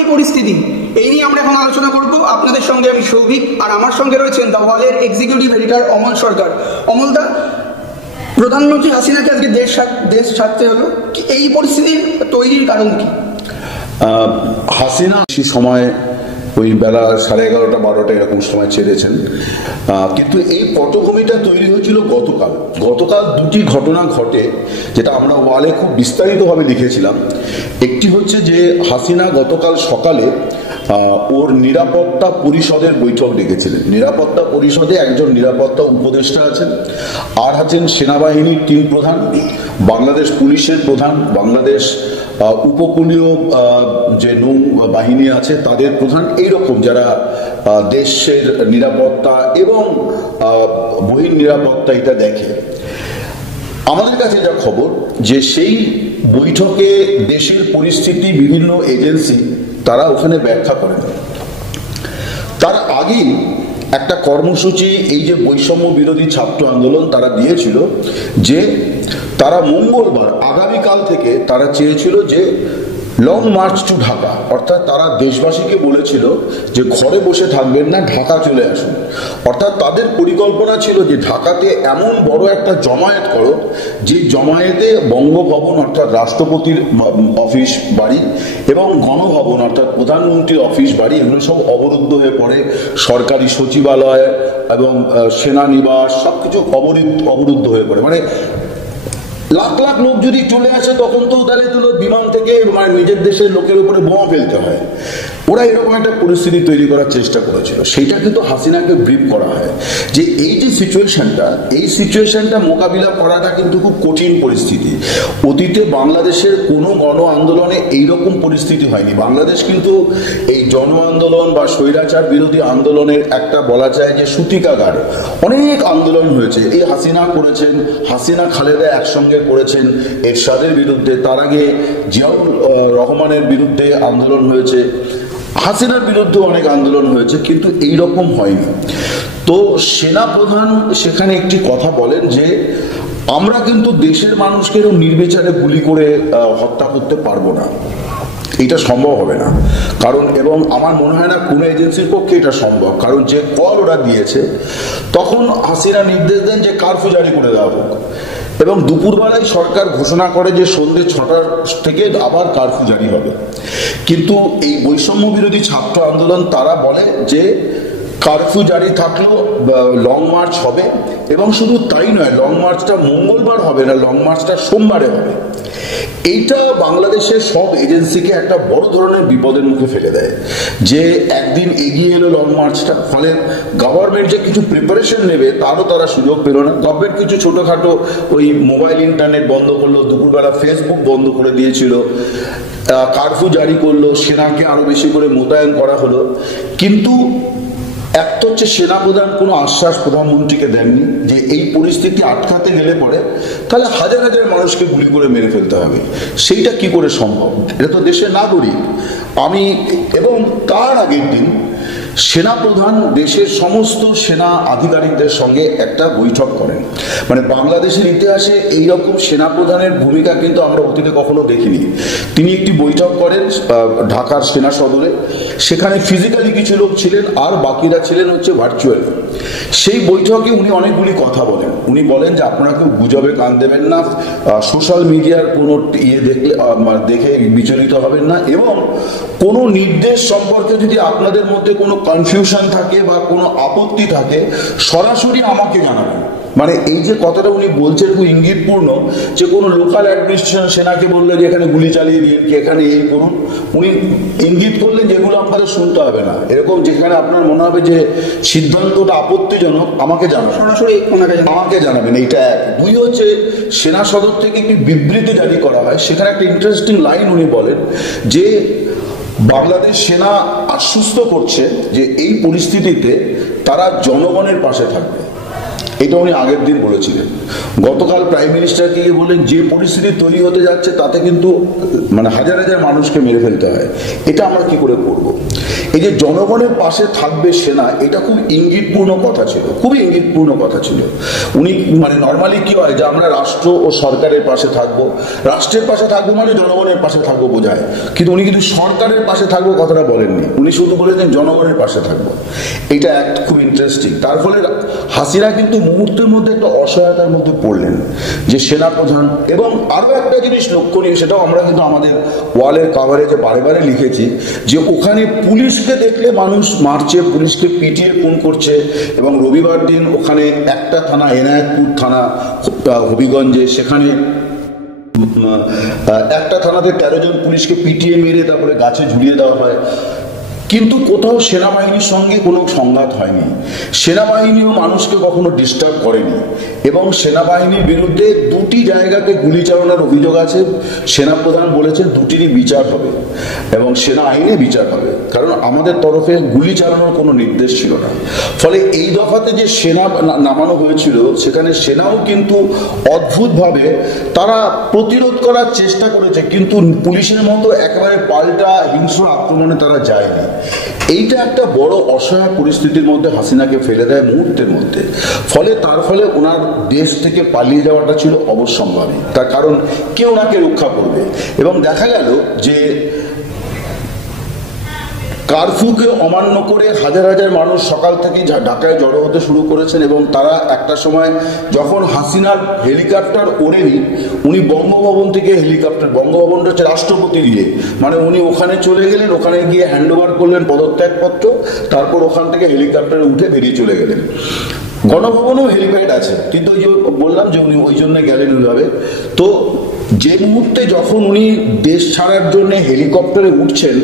এই পরিস্থিতি, এই নিয়ে আমরা এখন আলোচনা করব। আপনাদের সঙ্গে আমি সৌভিক, আর আমার সঙ্গে রয়েছেন দ্য ওয়ালের এক্সিকিউটিভ এডিটর অমল সরকার। অমলদা, প্রধানমন্ত্রী হাসিনাকে আজকে দেশ ছাড়তে হলো, এই পরিস্থিতির তৈরির কারণ কি? হাসিনা সেই সময় ওই বেলা 11:30 12টা এরকম সময় ছেড়েছেন, কিন্তু এই পটভূমিটা তৈরি হয়েছিল গতকাল দুটি ঘটনা ঘটে, যেটা আমরা ওয়ালে খুব বিস্তারিতভাবে লিখেছিলাম। একটি হচ্ছে যে হাসিনা গতকাল সকালে ওর নিরাপত্তা পরিষদের বৈঠক ডেকেছিলেন। নিরাপত্তা পরিষদে একজন নিরাপত্তা উপদেষ্টা আছেন, আর আছেন সেনাবাহিনীর 3 প্রধান, বাংলাদেশ পুলিশের প্রধান, বাংলাদেশ উপকূলীয় যে নৌ বাহিনী আছে তাদের প্রধান, এইরকম যারা দেশের নিরাপত্তা এবং বহির নিরাপত্তা এটা দেখে। আমাদের কাছে যা খবর যে সেই বৈঠকে দেশের পরিস্থিতি বিভিন্ন এজেন্সি তারা ওখানে ব্যাখ্যা করেন। তার আগেই একটা কর্মসূচি এই যে বৈষম্য বিরোধী ছাত্র আন্দোলন তারা দিয়েছিল, যে তারা মঙ্গলবার আগামীকাল থেকে তারা চেয়েছিল যে লং মার্চ টু ঢাকা, অর্থাৎ তারা দেশবাসীকে বলেছিল যে ঘরে বসে থাকবেন না, ঢাকা চলে আসুন। অর্থাৎ তাদের পরিকল্পনা ছিল যে ঢাকাতে এমন বড় একটা জমায়েত করো, যে জমায়েতে বঙ্গভবন অর্থাৎ রাষ্ট্রপতির অফিস বাড়ি এবং গণভবন অর্থাৎ প্রধানমন্ত্রীর অফিস বাড়ি এগুলো সব অবরুদ্ধ হয়ে পড়ে, সরকারি সচিবালয় এবং সেনানিবাস সবকিছু অবরুদ্ধ হয়ে পড়ে। মানে লাখ লাখ লোক যদি চলে আসে তখন তো তাহলে বিমান থেকে মানে নিজের দেশের লোকের উপরে বোমা ফেলতে হয়। ওরা এরকম একটা পরিস্থিতি তৈরি করার চেষ্টা করেছিল। সেইটা কিন্তু হাসিনাকে ব্রিফ করা হয় যে এই যে সিচুয়েশনটা মোকাবিলা করাটা কিন্তু খুব কঠিন পরিস্থিতি। অতীতে বাংলাদেশের কোনো গণ আন্দোলনে এইরকম পরিস্থিতি হয়নি। বাংলাদেশ কিন্তু এই জন আন্দোলন বা স্বৈরাচার বিরোধী আন্দোলনের একটা বলা যায় যে সূতিকাগার। অনেক আন্দোলন হয়েছে, এই হাসিনা করেছেন, হাসিনা খালেদা একসঙ্গে করেছেন এরশাদের বিরুদ্ধে, তার আগে জিয়াউর রহমানের বিরুদ্ধে আন্দোলন হয়েছে, হাসিনার বিরুদ্ধে অনেক আন্দোলন হয়েছে, কিন্তু এই রকম হয়নি। তো সেনা প্রধান সেখানে একটি কথা বলেন যে আমরা কিন্তু দেশের মানুষকে নির্বিচারে গুলি করে হত্যা করতে পারবো না, এটা সম্ভব হবে না। কারণ এবং আমার মনে হয় না কোনো এজেন্সির পক্ষে এটা সম্ভব, কারণ যে কল ওরা দিয়েছে তখন হাসিনা নির্দেশ দেন যে কারফিউ জারি করে দেওয়া হোক, এবং দুপুরবেলায় সরকার ঘোষণা করে যে সন্ধ্যে 6টার থেকে আবার কারফিউ জারি হবে। কিন্তু এই বৈষম্য বিরোধী ছাত্র আন্দোলন তারা বলে যে কারফিউ জারি থাকলেও লং মার্চ হবে, এবং শুধু তাই নয়, লং মার্চটা মঙ্গলবার হবে না, লং মার্চটা সোমবারে হবে। এইটা বাংলাদেশের সব এজেন্সিকে একটা বড় ধরনের বিপদের মুখে ফেলে দেয় যে একদিন এগিয়ে এলো লং মার্চটা, ফলে গভর্নমেন্ট যে কিছু প্রিপারেশন নেবে তারও তারা সুযোগ পেল না। গভর্নমেন্ট কিছু ছোটোখাটো ওই মোবাইল ইন্টারনেট বন্ধ করলো, দুপুরবেলা ফেসবুক বন্ধ করে দিয়েছিল, কারফিউ জারি করলো, সেনাকে আরো বেশি করে মোতায়েন করা হলো। কিন্তু একটা হচ্ছে সেনাপ্রধান কোনো আশ্বাস প্রধানমন্ত্রীকে দেননি যে এই পরিস্থিতি আটকাতে গেলে পরে তাহলে হাজার হাজার মানুষকে গুলি করে মেরে ফেলতে হবে। সেইটা কি করে সম্ভব? এটা তো দেশের নাগরিক। এবং তার আগের দিন সেনাপ্রধান দেশের সমস্ত সেনা আধিকারিকদের সঙ্গে একটা বৈঠক করেন। মানে বাংলাদেশের ইতিহাসে এইরকম সেনাপ্রধানের ভূমিকা কিন্তু আমরা অতীতে কখনো দেখিনি। তিনি একটি বৈঠক করেন ঢাকার সেনা সদরে, সেখানে ফিজিক্যালি কিছু লোক ছিলেন আর বাকিরা ছিলেন হচ্ছে ভার্চুয়াল। সেই বৈঠকে উনি অনেকগুলি কথা বলেন। উনি বলেন যে আপনারা কেউ গুজবে কান দেবেন না, সোশ্যাল মিডিয়ার কোনো দেখে বিচলিত হবেন না, এবং কোনো নির্দেশ সম্পর্কে যদি আপনাদের মধ্যে কোনো কনফিউশন থাকে বা কোনো আপত্তি থাকে সরাসরি আমাকে জানাবেন। মানে এই যে কথাটা উনি বলছেন খুব ইঙ্গিতপূর্ণ যে কোনো লোকাল অ্যাডমিনিস্ট্রেশন সেনাকে বললে যে এখানে গুলি চালিয়ে দিন কি এখানে এই করুন, উনি ইঙ্গিত করলেন যেগুলো আপনাদের শুনতে হবে না, এরকম যেখানে আপনার মনে হবে যে সিদ্ধান্তটা আপত্তিজনক আমাকে জানাবেন, সরাসরি আমাকে জানাবেন। এইটা এক। দুই হচ্ছে সেনা সদর থেকে একটি বিবৃতি জারি করা হয়, সেখানে একটা ইন্টারেস্টিং লাইন উনি বলেন যে বাংলাদেশ সেনা আশ্বস্ত করছে যে এই পরিস্থিতিতে তারা জনগণের পাশে থাকবে। এটা উনি আগের দিন বলেছিলেন। গতকাল প্রাইম মিনিস্টারকে গিয়ে বললেন যে পরিস্থিতি তৈরি হতে যাচ্ছে তাতে কিন্তু মানে হাজার হাজার মানুষকে মেরে ফেলতে হয়, এটা আমরা কি করে করব। এই যে জনগণের পাশে থাকবে সেনা, এটা খুব ইঙ্গিতপূর্ণ কথা ছিল, খুবই ইঙ্গিতপূর্ণ কথা ছিল। উনি মানে নর্মালি কি হয় যে আমরা রাষ্ট্র ও সরকারের পাশে থাকবো, রাষ্ট্রের পাশে থাকবো মানে জনগণের পাশে থাকবো বোঝায়, কিন্তু উনি কিন্তু সরকারের পাশে থাকবো কথাটা বলেননি, উনি শুধু বলেছেন জনগণের পাশে থাকবো। এটা একটা খুব ইন্টারেস্টিং। তার ফলে হাসিনা কিন্তু মুহূর্তের মধ্যে একটা অসহায়তার মধ্যে পড়লেন যে সেনাপ্রধান। এবং আরো একটা জিনিস লক্ষণীয়, সেটাও আমরা কিন্তু আমাদের ওয়ালের কাভারেজে বারে বারে লিখেছি, যে ওখানে পুলিশকে দেখলে মানুষ মারছে, পুলিশকে পিটিয়ে খুন করছে। এবং রবিবার দিন ওখানে একটা থানা, এনায়েতপুর থানা হবিগঞ্জে, সেখানে একটা থানাতে 13 জন পুলিশকে পিটিয়ে মেরে তারপরে গাছে ঝুলিয়ে দেওয়া হয়। কিন্তু কোথাও সেনাবাহিনীর সঙ্গে কোনো সংঘাত হয়নি, সেনাবাহিনীও মানুষকে কখনো ডিস্টার্ব করেনি। এবং সেনাবাহিনীর বিরুদ্ধে 2টি জায়গাতে গুলি চালানোর অভিযোগ আছে, সেনাপ্রধান বলেছেন 2টিরই বিচার হবে এবং সেনা আইনে বিচার হবে, কারণ আমাদের তরফে গুলি চালানোর কোনো নির্দেশ ছিল না। ফলে এই দফাতে যে সেনা নামানো হয়েছিল, সেখানে সেনাও কিন্তু অদ্ভুতভাবে তারা প্রতিরোধ করার চেষ্টা করেছে, কিন্তু পুলিশের মতো একেবারে পাল্টা হিংস্র আক্রমণে তারা যায়নি। এইটা একটা বড় অসহায় পরিস্থিতির মধ্যে হাসিনাকে ফেলে দেয় মুহূর্তের মধ্যে। ফলে তার ফলে ওনার দেশ থেকে পালিয়ে যাওয়াটা ছিল অবশ্যম্ভাবী, তার কারণ কে ওনাকে রক্ষা করবে। এবং দেখা গেল যে কারফিউকে অমান্য করে হাজার হাজার মানুষ সকাল থেকে ঢাকায় জড়ো হতে শুরু করেছেন। এবং তারা একটা সময় যখন হাসিনার হেলিকপ্টার ওড়েনি, উনি বঙ্গভবন থেকে হেলিকপ্টার, বঙ্গভবনটা হচ্ছে রাষ্ট্রপতি দিয়ে, মানে উনি ওখানে চলে গেলেন, ওখানে গিয়ে হ্যান্ড ওভার করলেন পদত্যাগপত্র, তারপর ওখান থেকে হেলিকপ্টারে উঠে বেরিয়ে চলে গেলেন। গণভবনেও হেলিপ্যাড আছে, কিন্তু ওই যে বললাম যে উনি ওই জন্য গেলেন ওইভাবে। তো যে মুহূর্তে যখন উনি দেশ ছাড়ার জন্য হেলিকপ্টারে উঠছেন,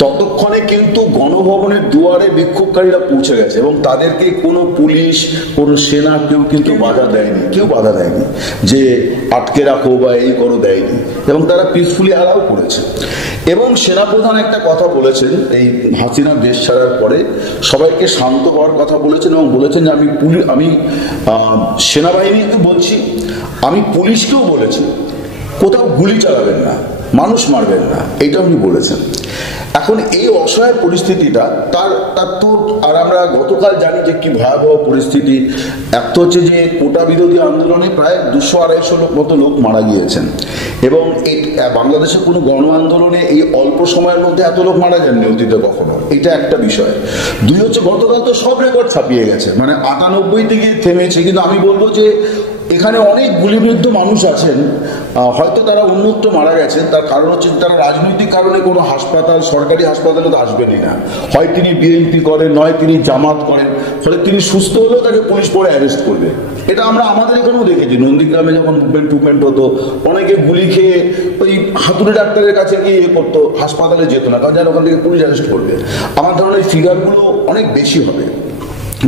ততক্ষণে কিন্তু গণভবনের দুয়ারে বিক্ষোভকারীরা পৌঁছে গেছে এবং তাদেরকে কোনো পুলিশ, কোনো সেনা কেউ কিন্তু বাধা দেয়নি, কেউ বাধা দেয়নি যে আটকে রাখো বা এই করো, দেয়নি। এবং তারা পিসফুলি অ্যালাউ করেছে। এবং সেনাপ্রধান একটা কথা বলেছেন এই হাসিনা দেশ ছাড়ার পরে, সবাইকে শান্ত হওয়ার কথা বলেছেন এবং বলেছেন যে আমি সেনাবাহিনীকে বলছি, আমি পুলিশকেও বলেছি কোথাও গুলি চালাবেন না, মানুষ মারবেন না, এটা উনি বলেছেন। এখন এই অসহায় পরিস্থিতিটা তার তো, আর আমরা গতকাল জানি যে কি ভয়াবহ পরিস্থিতি। এক তো হচ্ছে যে কোটা বিরোধী আন্দোলনে প্রায় 200-250 মতো লোক মারা গিয়েছেন, এবং এই বাংলাদেশের কোনো গণ আন্দোলনে এই অল্প সময়ের মধ্যে এত লোক মারা যাননি অতীতে কখনো, এটা একটা বিষয়। 2 হচ্ছে গতকাল তো সব রেকর্ড ছাপিয়ে গেছে, মানে 98 থেকে থেমেছে, কিন্তু আমি বলবো যে এখানে অনেক গুলিবিদ্ধ মানুষ আছেন, হয়তো তারা উন্মুক্ত মারা গেছেন, তার কারণ হচ্ছে তারা রাজনৈতিক কারণে কোনো হাসপাতাল, সরকারি হাসপাতালে তো আসবেনই না, হয় তিনি বিএনপি করেন, নয় তিনি জামাত করেন। ফলে তিনি সুস্থ হলেও তাকে পুলিশ পরে অ্যারেস্ট করবে। এটা আমরা আমাদের এখানেও দেখেছি, নন্দীগ্রামে যখন মুভমেন্ট হতো, অনেকে গুলি খেয়ে ওই হাতুড়ি ডাক্তারের কাছে গিয়ে করতো, হাসপাতালে যেত না, কারণ যেন ওখান থেকে পুলিশ অ্যারেস্ট করবে। আমার ধারণা এই ফিগারগুলো অনেক বেশি হবে।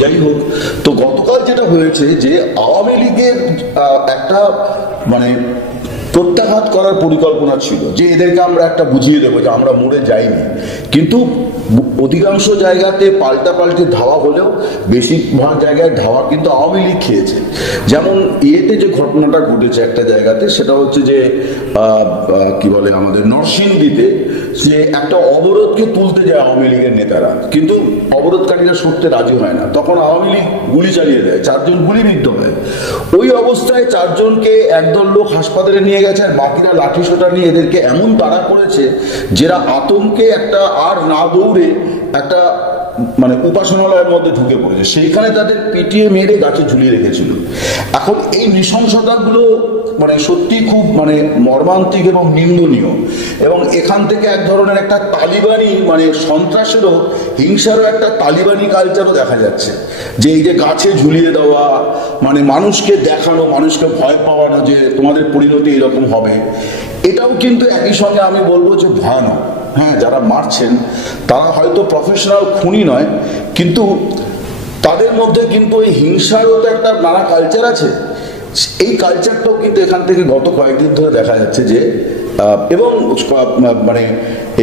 যাই হোক, তো গতকাল যেটা হয়েছে যে আওয়ামী লীগের একটা মানে প্রত্যাঘাত করার পরিকল্পনা ছিল, যে এদেরকে আমরা একটা বুঝিয়ে দেবো যে আমরা মরে যাইনি। কিন্তু অধিকাংশ জায়গাতে পাল্টাপাল্টি ধাওয়া হলেও বেশিরভাগ জায়গায় ধাওয়া কিন্তু আওয়ামী লীগ খেয়েছে। যেমন ইয়েতে যে ঘটনাটা ঘটেছে একটা জায়গাতে, সেটা হচ্ছে যে কি বলে আমাদের নরসিংদীতে, যে একটা অবরোধকে তুলতে যায় আওয়ামী লীগের নেতারা, কিন্তু অবরোধকারীরা সরতে রাজি হয় না, তখন আওয়ামী লীগ গুলি চালিয়ে দেয়, 4 জন গুলিবিদ্ধ হয়। ওই অবস্থায় 4 জনকে একদল লোক হাসপাতালে নিয়ে গেছে, আর বাকিরা লাঠি সোটা নিয়ে এদেরকে এমন তাড়া করেছে, যারা আতঙ্কে একটা আর না দৌড়ে একটা মানে উপাসনালয়ের মধ্যে ঢুকে পড়েছে, সেইখানে তাদের পিটিয়ে মেরে গাছে ঝুলিয়ে রেখেছিল। এখন এই নৃশংসতাগুলো মানে সত্যি খুব মানে মর্মান্তিক এবং নিন্দনীয়। এবং এখান থেকে এক ধরনের একটা তালিবানি মানে সন্ত্রাসেরও, হিংসারও একটা তালিবানি কালচারও দেখা যাচ্ছে, যে এই যে গাছে ঝুলিয়ে দেওয়া, মানে মানুষকে দেখানো, মানুষকে ভয় পাওয়ানো যে তোমাদের পরিণতি এরকম হবে, এটাও কিন্তু একই সঙ্গে আমি বলবো যে ভয়ানক। হ্যাঁ, যারা মারছেন তারা হয়তো প্রফেশনাল খুনি নয়, কিন্তু তাদের মধ্যে কিন্তু এই হিংসারও তো একটা নানা কালচার আছে। এই কালচারটাও কিন্তু এখান থেকে গত কয়েকদিন ধরে দেখা যাচ্ছে যে এবং মানে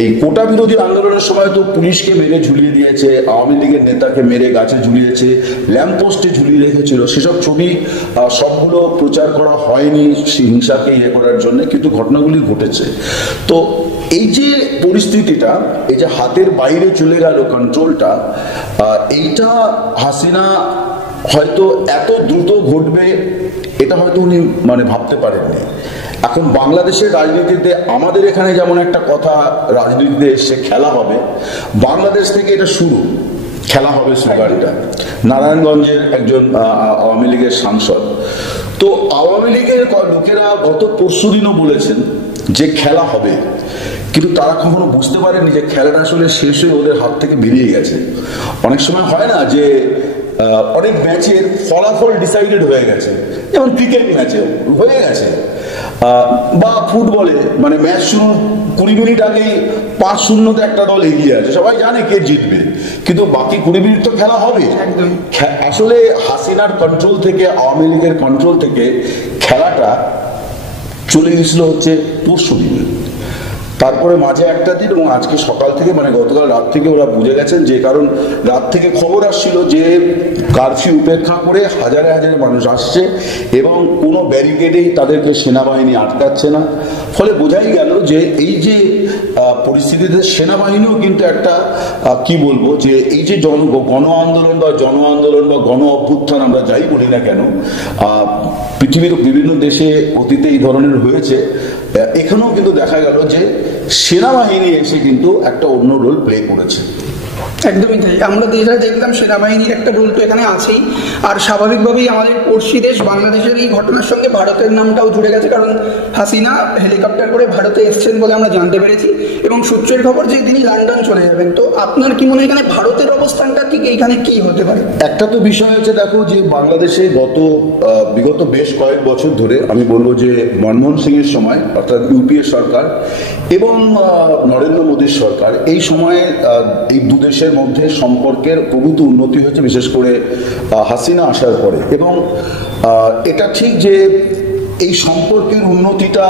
এই কোটা বিরোধী আন্দোলনের সময় তো পুলিশকে মেরে ঝুলিয়ে দিয়েছে, আওয়ামী লীগের নেতাকে মেরে গাছে ঝুলিয়েছে, ল্যাম্পপোস্টে ঝুলিয়ে রেখেছিল, সেসব ছবি সবগুলো প্রচার করা হয়নি হিংসাকে ইয়ে করার জন্য, কিন্তু ঘটনাগুলি ঘটেছে। তো এই যে পরিস্থিতিটা, এই যে হাতের বাইরে চলে গেল কন্ট্রোলটা, এইটা হাসিনা হয়তো এত দ্রুত ঘটবে এটা হয়তো উনি মানে ভাবতে পারেননি। এখন বাংলাদেশের রাজনীতিতে আমাদের এখানে যেমন একটা কথা, রাজনীতিতে এসে খেলা হবে, বাংলাদেশ থেকে এটা শুরু, খেলা হবে সুগারিটা। নারায়ণগঞ্জের একজন আওয়ামী লীগের সাংসদ, তো আওয়ামী লীগের লোকেরা গত পরশুদিনও বলেছেন যে খেলা হবে, কিন্তু তারা কখনো বুঝতে পারেনি যে খেলাটা আসলে শেষ হয়ে ওদের হাত থেকে বেরিয়ে গেছে। অনেক সময় হয় না যে অনেক ম্যাচের ফলাফল ডিসাইডেড হয়ে গেছে, যেমন ক্রিকেট ম্যাচে হয়ে গেছে, বা ফুটবলে মানে ম্যাচ শুরু 20 মিনিট আগেই 5-0 একটা দল এগিয়ে আছে, সবাই জানে কে জিতবে, কিন্তু বাকি 20 মিনিট তো খেলা হবে। আসলে হাসিনার কন্ট্রোল থেকে, আওয়ামী লীগের কন্ট্রোল থেকে খেলাটা চলে গেছিল হচ্ছে পরশুদিন, তারপরে মাঝে একটা দিন, এবং আজকে সকাল থেকে মানে গতকাল রাত থেকে ওরা বুঝে গেছেন, যে কারণ রাত থেকে খবর আসছিল যে কারফিউ উপেক্ষা করে হাজারে হাজারে মানুষ আসছে এবং কোনো ব্যারিকেডেই তাদেরকে সেনাবাহিনী আটকাচ্ছে না, ফলে বোঝাই গেল যে এই যে পরিস্থিতিতে সেনাবাহিনীও কিন্তু একটা কি বলবো, যে এই যে গণ আন্দোলন বা গণ অভ্যুত্থান আমরা যাই বলি না কেন, পৃথিবীর বিভিন্ন দেশে অতীতে এই ধরনের হয়েছে, এখানেও কিন্তু দেখা গেল যে সেনাবাহিনী এসে কিন্তু একটা অন্য রোল প্লে করেছে। একদমই তাই, আমরা যেটা দেখলাম সেনাবাহিনীর একটা রোল তো এখানে আছেই, আর স্বাভাবিকভাবেই আমাদের পড়শি দেশ বাংলাদেশের এই ঘটনার সঙ্গে ভারতের নামটাও জুড়ে গেছে, কারণ হাসিনা হেলিকপ্টার করে ভারতে এসছেন বলে আমরা জানতে পেরেছি, এবং সূত্রের খবর যে তিনি লন্ডন চলে যাবেন। তো আপনার কি মনে হয় এখানে ভারতের অবস্থানটা ঠিক এখানে কি হতে পারে? একটা তো বিষয় হচ্ছে, দেখো যে বাংলাদেশে বিগত বেশ কয়েক বছর ধরে আমি বলবো যে মনমোহন সিং এর সময়, অর্থাৎ ইউপিএ সরকার এবং নরেন্দ্র মোদীর সরকার, এই সময়ে এই দু দেশের মধ্যে সম্পর্কের প্রভূত উন্নতি হয়েছে, বিশেষ করে হাসিনা আসার পরে। এবং এটা ঠিক যে এই সম্পর্কের উন্নতিটা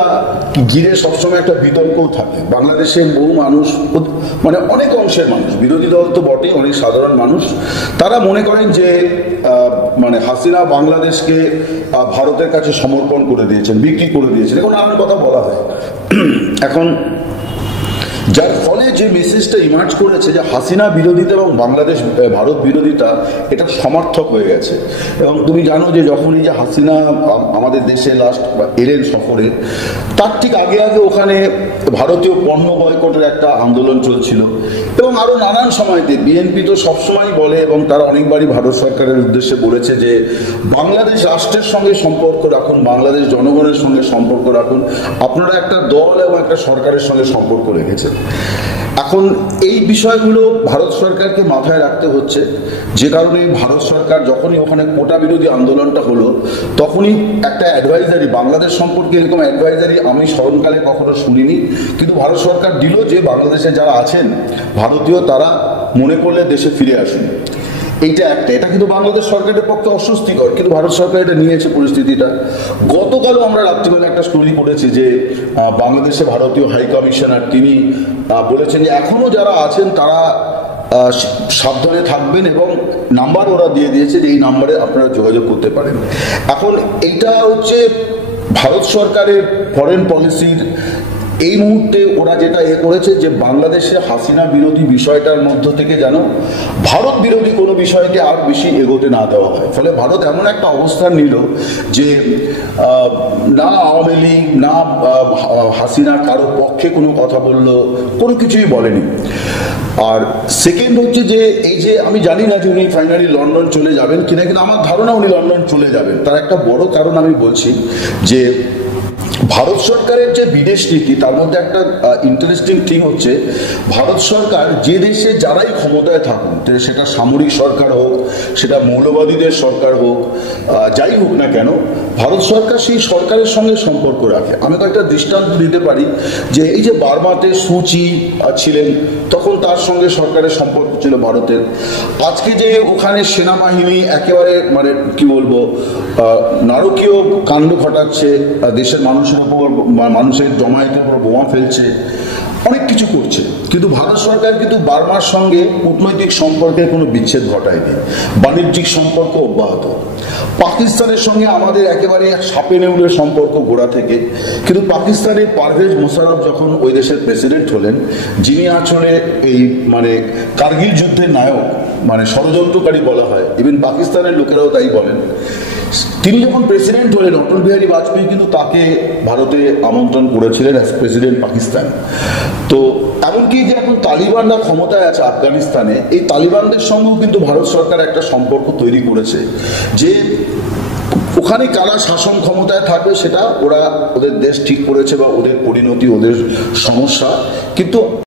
ঘিরে সবসময় একটা বিতর্কও থাকে। বাংলাদেশের বহু মানুষ, মানে অনেক অংশের মানুষ, বিরোধী দল তো বটেই, অনেক সাধারণ মানুষ, তারা মনে করেন যে মানে হাসিনা বাংলাদেশকে ভারতের কাছে সমর্পণ করে দিয়েছেন, বিক্রি করে দিয়েছেন, এখন নানান কথা বলা হয়। এখন যার ফলে যে মেসেজটা ইমার্জ করেছে যে হাসিনা বিরোধিতা এবং বাংলাদেশ ভারত বিরোধিতা, এটা সমার্থক হয়ে গেছে। এবং তুমি জানো যে যখনই যে হাসিনা আমাদের দেশে লাস্ট এলেন সফরে, তার ঠিক আগে আগে ওখানে ভারতীয় পণ্য বয়কটের একটা আন্দোলন চলছিল, এবং আরো নানান সময়তে বিএনপি তো সবসময় বলে, এবং তারা অনেকবারই ভারত সরকারের উদ্দেশ্যে বলেছে যে বাংলাদেশ রাষ্ট্রের সঙ্গে সম্পর্ক রাখুন, বাংলাদেশ জনগণের সঙ্গে সম্পর্ক রাখুন, আপনারা একটা দল এবং একটা সরকারের সঙ্গে সম্পর্ক রেখেছেন। এখন এই বিষয়গুলো ভারত সরকারকে মাথায় রাখতে হচ্ছে, যে কারণে ভারত সরকার যখনই ওখানে কোটা বিরোধী আন্দোলনটা হলো, তখনই একটা অ্যাডভাইজারি, বাংলাদেশ সম্পর্কে এরকম অ্যাডভাইজারি আমি স্মরণকালে কখনো শুনিনি, কিন্তু ভারত সরকার দিল যে বাংলাদেশে যারা আছেন ভারতীয়, তারা মনে করলে দেশে ফিরে আসুন। এইটা একটা, এটা কিন্তু বাংলাদেশ সরকারের পক্ষে অস্বস্তিকর, কিন্তু ভারত সরকার এটা নিয়েছে পরিস্থিতিটা। গতকালও আমরা রাত্রিবেলা একটা স্টোরি করেছি যে বাংলাদেশে ভারতীয় হাই কমিশনার তিনি বলেছেন যে এখনো যারা আছেন তারা সাবধানে থাকবেন, এবং নাম্বার ওরা দিয়ে দিয়েছে যে এই নাম্বারে আপনারা যোগাযোগ করতে পারেন। এখন এইটা হচ্ছে ভারত সরকারের ফরেন পলিসির এই মুহূর্তে ওরা যেটা করেছে, যে বাংলাদেশে হাসিনা বিরোধী বিষয়টার মধ্য থেকে যেন ভারত বিরোধী কোনো বিষয়কে আর বেশি এগোতে না দেওয়া হয়। ফলে ভারত এমন একটা অবস্থান নিল যে না আওয়ামী লীগ না হাসিনা কারো পক্ষে কোনো কথা বললো, কোনো কিছুই বলেনি। আর সেকেন্ড হচ্ছে যে এই যে আমি জানি না যে উনি ফাইনালি লন্ডন চলে যাবেন কিনা, কিন্তু আমার ধারণা উনি লন্ডন চলে যাবেন। তার একটা বড় কারণ আমি বলছি যে ভারত সরকারের যে বিদেশ নীতি তার মধ্যে একটা ইন্টারেস্টিং থিং হচ্ছে, ভারত সরকার যে দেশে যারাই ক্ষমতায় থাকুন, সেটা সামরিক সরকার হোক, সেটা মৌলবাদীদের সরকার হোক, যাই হোক না কেন, ভারত সরকার সেই সরকারের সঙ্গে সম্পর্ক রাখে। আমি কয়েকটা দৃষ্টান্ত দিতে পারি, যে এই যে বার্মাতে সুচি ছিলেন, তখন তার সঙ্গে সরকারের সম্পর্ক ছিল ভারতের। আজকে যে ওখানে সেনাবাহিনী একেবারে মানে কি বলবো নারকীয় কাণ্ড ঘটাচ্ছে, দেশের মানুষের উপর, মানুষের জমায়েতের উপর বোমা ফেলছে, অনেক কিছু করছে, কিন্তু ভারত সরকার কিন্তু বার্মার সঙ্গে কূটনৈতিক সম্পর্কের কোনো বিচ্ছেদ ঘটায়নি, বাণিজ্যিক সম্পর্ক অব্যাহত। পাকিস্তানের সঙ্গে আমাদের একেবারে সাপে নেউলের সম্পর্ক গোড়া থেকে, কিন্তু পাকিস্তানের পারভেজ মোশাররফ যখন ওই দেশের প্রেসিডেন্ট হলেন, যিনি আসলে এই মানে কার্গিল যুদ্ধের নায়ক, মানে ষড়যন্ত্রকারী বলা হয়, ইভেন পাকিস্তানের লোকেরাও তাই বলেন, তিনি যখন প্রেসিডেন্ট হলেন, অটল বিহারী বাজপেয়ী কিন্তু তাকে ভারতে আমন্ত্রণ করেছিলেন অ্যাজ প্রেসিডেন্ট পাকিস্তান। তো এমনকি যে এখন তালিবানরা ক্ষমতায় আছে আফগানিস্তানে, এই তালিবানদের সঙ্গেও কিন্তু ভারত সরকার একটা সম্পর্ক তৈরি করেছে, যে ওখানে কারা শাসন ক্ষমতায় থাকবে সেটা ওরা ওদের দেশ ঠিক করেছে, বা ওদের পরিণতি, ওদের সমস্যা, কিন্তু